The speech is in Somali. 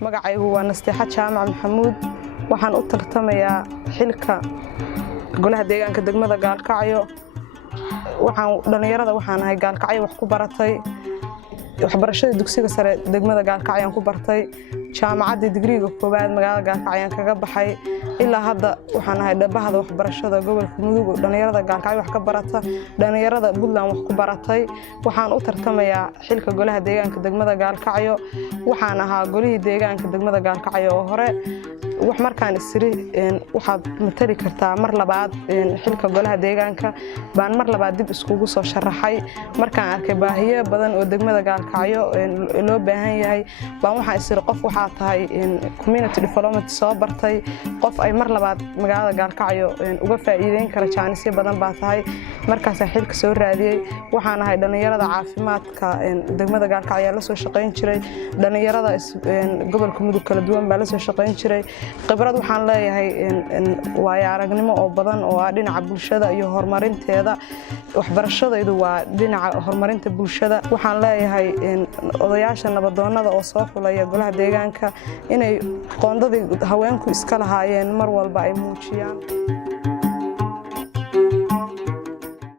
magacaygu waa Nasteexa Jaamac Maxamuud waxaan u tartamayaa xilka golaha deegaanka degmada Gaalkacyo dhalinyarada waxaan ahay Gaalkacyo wax ku baratay waxbarashada dugsiga sare degmada Gaalkacyo ku bartay jaamacadda digriga koobaad magaalada Gaalkacyo kaga baxay ilaa hadda waxaan ahay dhabahada waxbarashada gobolka Mudug dhalinyarada Gaalkacyo wax ka barata dhalinyarada Puntland wax ku baratay waxaan u tartamayaa xilka golaha deegaanka degmada Gaalkacyo waxaan ahaa golihii deegaanka degmada Gaalkacyo oo hore wax markaan isri waxaad matali kartaa mar labaad xilka golaha deegaanka baan mar labaad dib iskugu soo sharaxay markaan arkay baahiyo badan oo degmada Gaalkacyo loo baahan yahay baan waxaan isri qof waxa tahay community development soo bartay qof ay mar labaad magaalada Gaalkacyo uga faa'iideyn kara jaanisyo badan baa tahay markaas xilka soo raadiyay waxaan ahay dhalinyarada caafimaadka degmada Gaalkacyo la soo shaqeyn jiray dhalinyarada gobolka Mudug kala duwan baa la soo shaqeyn jiray khibrad waxaan leeyahay waayo aragnimo oo badan oo dhinaca bulshada iyo horumarinteeda waxbarashadaydu waa dhinaca horumarinta bulshada waxaan leeyahay odayaasha nabadoonnada oo soo xulaya golaha deegaanka inay qoondadii haweenku iska lahaayeen mar walba ay muujiyaan